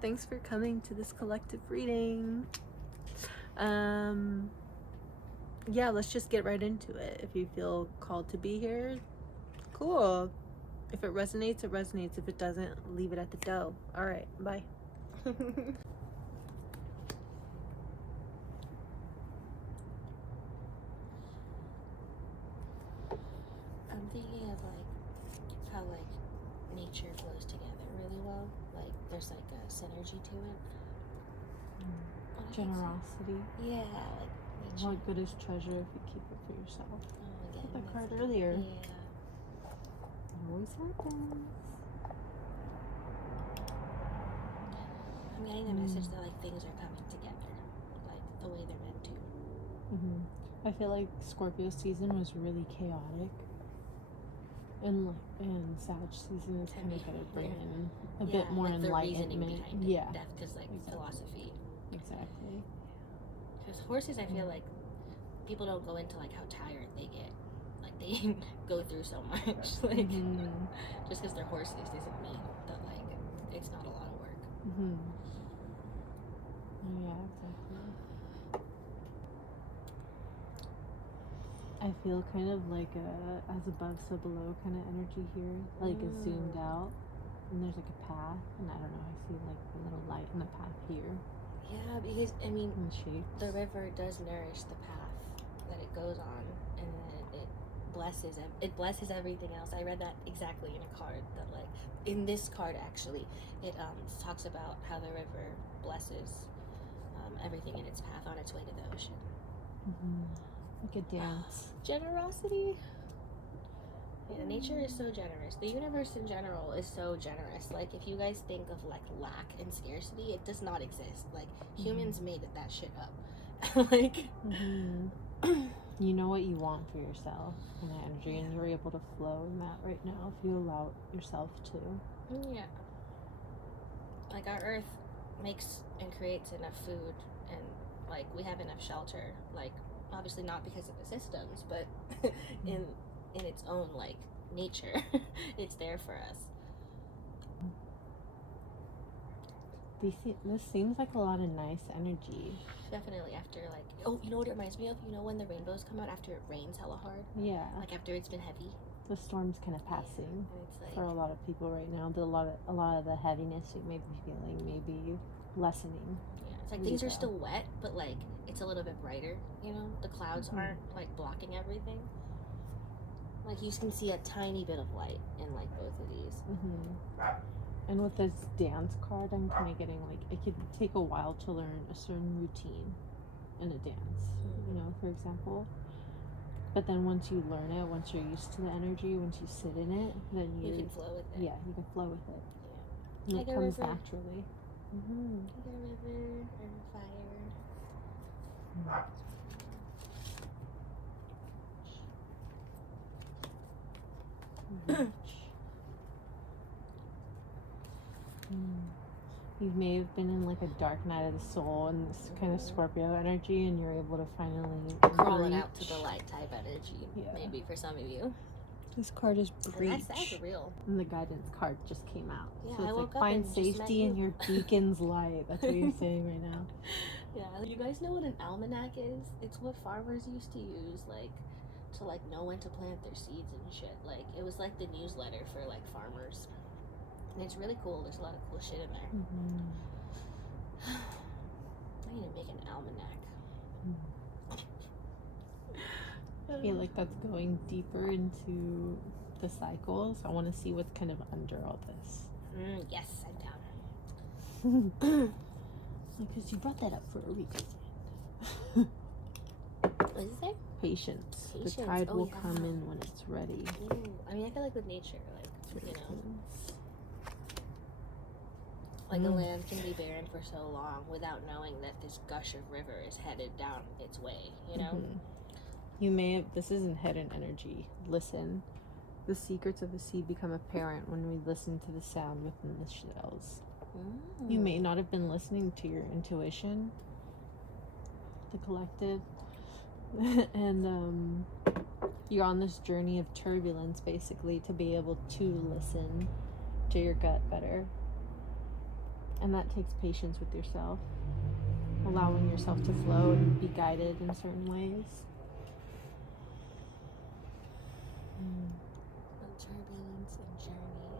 Thanks for coming to this collective reading. Yeah, let's just get right into it. If you feel called to be here, cool. If it resonates, it resonates. If it doesn't, leave it at the door. All right, bye. I'm thinking of how nature flows together really well. Like there's a synergy to it. Generosity. Yeah, nature. What good is treasure if you keep it for yourself? Oh, again, That card earlier. Yeah. Always happens. I'm getting the message that things are coming together, the way they're meant to. I feel like Scorpio season was really chaotic, and Sag season is kind of gonna bring in a bit more enlightenment. Yeah, because philosophy. Exactly. Because horses, I feel like people don't go into how tired they get. They go through so much. Just because they're horses doesn't mean that it's not a lot of work. Yeah, exactly. I feel kind of like a as above, so below kind of energy here. It's zoomed out, and there's a path, and I don't know. I see a little light in the path here. Yeah, because the river does nourish the path that it goes on, and then it blesses everything else. I read that exactly in a card that in this card actually it talks about how the river blesses everything in its path on its way to the ocean. Like a dance. Generosity. Yeah, nature is so generous. The universe in general is so generous. If you guys think of lack and scarcity, it does not exist. Humans made that shit up. You know what you want for yourself in that energy, and you're able to flow in that right now if you allow yourself to. Yeah. Our earth makes and creates enough food, and we have enough shelter. Obviously not because of the systems, but in its own nature, it's there for us. This seems like a lot of nice energy. Definitely after oh, you know what it reminds me of? You know when the rainbows come out after it rains hella hard? Yeah. After it's been heavy. The storm's kind of passing. And it's for a lot of people right now. A lot of the heaviness you may be feeling may be lessening. Yeah, it's things are still wet, but it's a little bit brighter. The clouds aren't blocking everything. You can see a tiny bit of light in both of these. And with this dance card, I'm kind of getting it could take a while to learn a certain routine in a dance, for example. But then once you learn it, once you're used to the energy, once you sit in it, then you can flow with it. Yeah, you can flow with it. Yeah. And it comes naturally. Like a river or fire. You may have been in a dark night of the soul and this kind of Scorpio energy, and you're able to finally crawling out to the light type energy. Maybe for some of you. This card is breach. That's real. And the guidance card just came out. Yeah, so it's I woke up find and safety in your beacon's light. That's what you're saying right now. Yeah, you guys know what an almanac is? It's what farmers used to use to know when to plant their seeds and shit. It was the newsletter for farmers. And it's really cool. There's a lot of cool shit in there. I need to make an almanac. I feel like that's going deeper into the cycles. I want to see what's kind of under all this. Yes, I'm down. Because you brought that up for a reason. What does it say? Patience. The tide will come in when it's ready. I mean, I feel with nature, a land can be barren for so long without knowing that this gush of river is headed down its way, You may have, this isn't hidden energy. Listen. The secrets of the sea become apparent when we listen to the sound within the shells. You may not have been listening to your intuition, the collective, and you're on this journey of turbulence, basically, to be able to listen to your gut better. And that takes patience with yourself, allowing yourself to flow and be guided in certain ways. Turbulence and journey.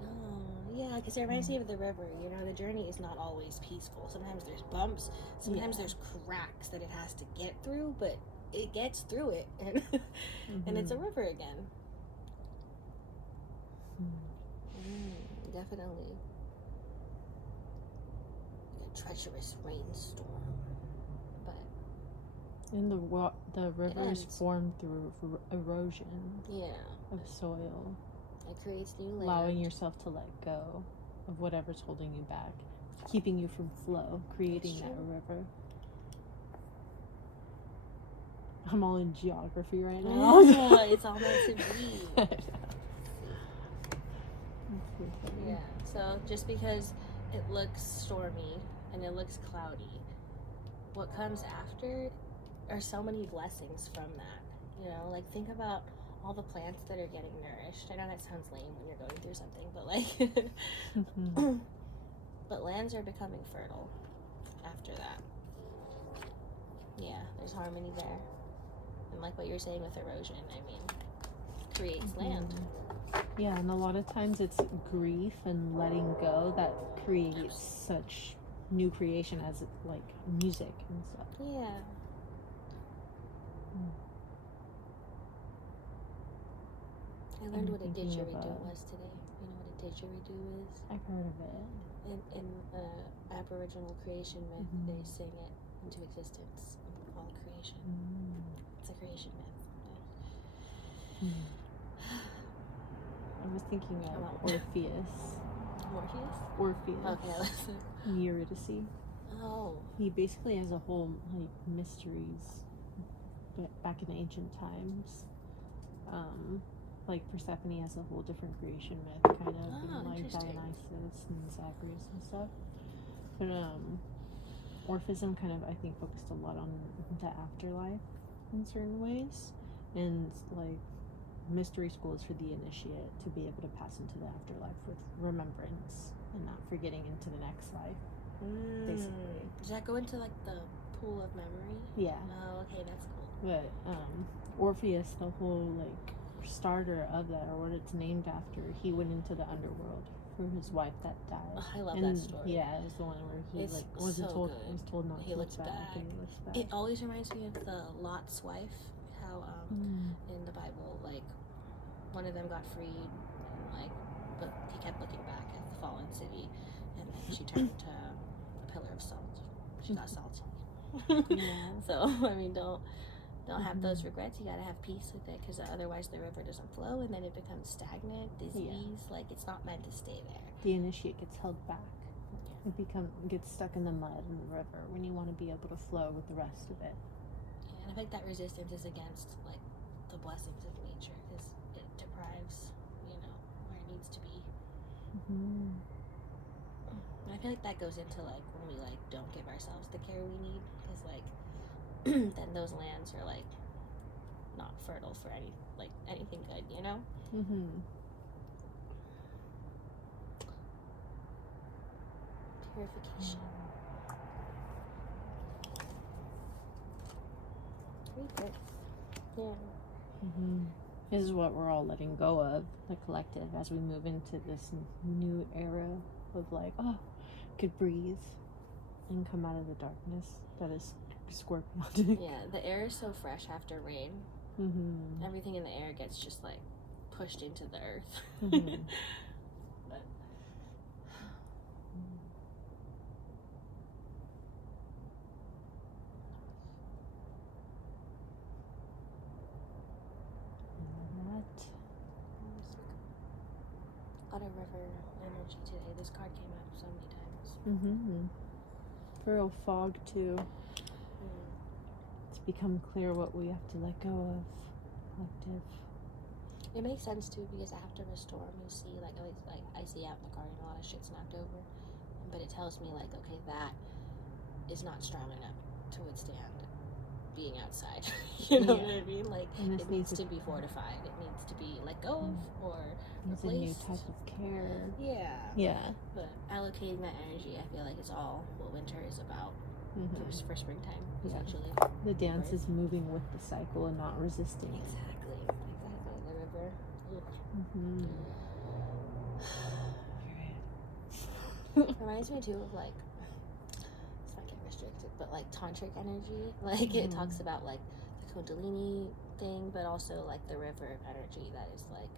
Oh, yeah, because it reminds me of the river. You know, the journey is not always peaceful. Sometimes there's bumps. Sometimes there's cracks that it has to get through, but it gets through it, and and it's a river again. Definitely. Like a treacherous rainstorm. But And the river is formed through erosion of soil. It creates new land. Allowing yourself to let go of whatever's holding you back, keeping you from flow, creating that river. I'm all in geography right now. It's all meant to be. Yeah, so just because it looks stormy and it looks cloudy, what comes after are so many blessings from that. You know, like think about all the plants that are getting nourished. I know that sounds lame when you're going through something, but like but lands are becoming fertile after that. Yeah, there's harmony there. And like what you're saying with erosion, I mean, creates land. Yeah, and a lot of times it's grief and letting go that creates such new creation as like music and stuff. Yeah. I learned what a didgeridoo was today. You know what a didgeridoo is? I've heard of it. In Aboriginal creation myth, they sing it into existence, all creation. It's a creation myth. I was thinking of Orpheus. Orpheus. Okay. In Eurydice. Oh. He basically has a whole like mysteries, but back in ancient times. Like Persephone has a whole different creation myth, kind of, and like Dionysus and Zagreus and stuff. But Orphism kind of, I think, focused a lot on the afterlife in certain ways, and like mystery school is for the initiate to be able to pass into the afterlife with remembrance and not forgetting into the next life. Basically. Does that go into like the pool of memory? Yeah. Oh, okay, that's cool. But Orpheus, the whole like starter of that, or what it's named after, he went into the underworld for his wife that died. Oh, I love that story. Yeah, it was the one where he wasn't told. He was told not to look back. And he looks back. It always reminds me of the Lot's wife. How in the Bible, like one of them got freed, and like, but he kept looking back at the fallen city, and then she turned into a pillar of salt. She got salty. So I mean, don't have those regrets. You gotta have peace with it, because otherwise the river doesn't flow, and then it becomes stagnant, disease. Like it's not meant to stay there. The initiate gets held back. It gets stuck in the mud in the river when you want to be able to flow with the rest of it. Yeah, and I think that resistance is against like the blessings of nature, because it deprives, you know, where it needs to be. And I feel like that goes into like when we like don't give ourselves the care we need, because like then those lands are like not fertile for anything good, you know? Purification. Rebirth. Yeah. This is what we're all letting go of, the collective, as we move into this new era of like, oh, could breathe and come out of the darkness that is scorpionic. Yeah, the air is so fresh after rain. Everything in the air gets just like pushed into the earth. A lot of river energy today. This card came out so many times. Real fog too. It's become clear what we have to let go of. Collective. It makes sense too, because after a storm, you see like at least like I see out in the garden a lot of shit's knocked over, but it tells me like, okay, that is not strong enough to withstand being outside. You know Yeah. what I mean? Like, And this it needs to be fortified. It needs to be let go of or It's a new replaced. type of care. Yeah. Yeah. But allocating that energy, I feel like, is all what winter is about for springtime, essentially. The dance is moving with the cycle and not resisting it. Exactly. The river. Reminds me too of like, it's not getting restricted, but like tantric energy. Like it talks about like the Kundalini thing, but also like the river energy that is like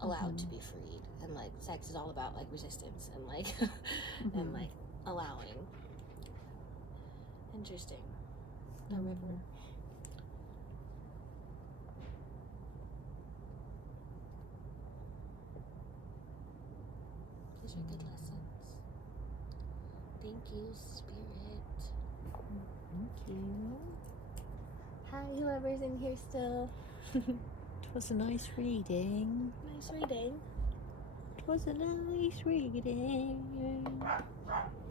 allowed to be freed. And like sex is all about like resistance and like and like allowing. Interesting. The river. These are good lessons. Thank you, Spirit. Thank you. Hi, whoever's in here still. It was a nice reading. Nice reading. It was a nice reading.